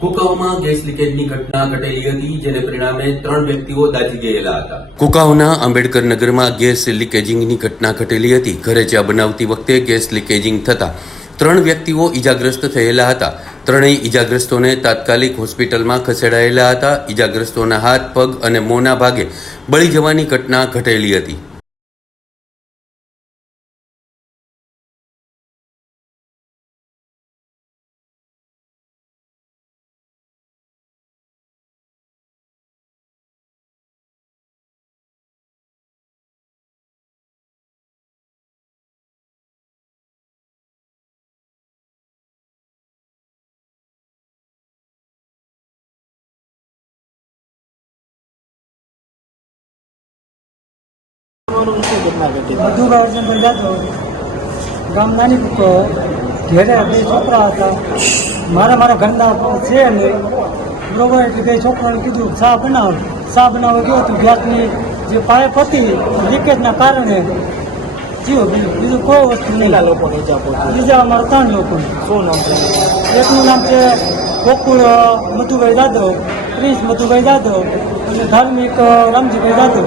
કુકાઉમાં gas લીકેજની ઘટના ઘટેલી હતી, જેને પરિણામે ત્રણ વ્યક્તિઓ દાઝી ગયેલા હતા. કુકાઉના આંબેડકર નગરમાં ગેસ લીકેજિંગની ઘટના ઘટેલી હતી. ઘરે ચા બનાવતી વખતે ગેસ લીકેજિંગ થતા ત્રણ વ્યક્તિઓ ઈજાગ્રસ્ત થયેલા હતા. ત્રણેય ઈજાગ્રસ્તોને તાત્કાલિક હોસ્પિટલમાં ખસેડાયેલા હતા. ઈજાગ્રસ્તોના હાથ, પગ અને મોંના ભાગે બળી જવાની ઘટના ઘટેલી હતી. મધુભાઈ પણ જતો ગામ નાની કુકો ઘેરે બે છોકરા હતા. મારા મારા ઘરના છે ને. બરોબર એટલે બે છોકરાને કીધું ચા બનાવ. ચા બનાવવા ગયો હતું ગેસની જે પાઇપ હતી લીકેજના કારણે જીવો બીજું બીજું કોઈ વસ્તુ નહીં. લોકો બીજા અમારા ત્રણ લોકો. શું નામ છે? એકનું નામ છે ગોકુળ મધુભાઈ જાદવ પ્રિન્સ મધુભાઈ જાદવ અને ધાર્મિક રામજીભાઈ જાદવ.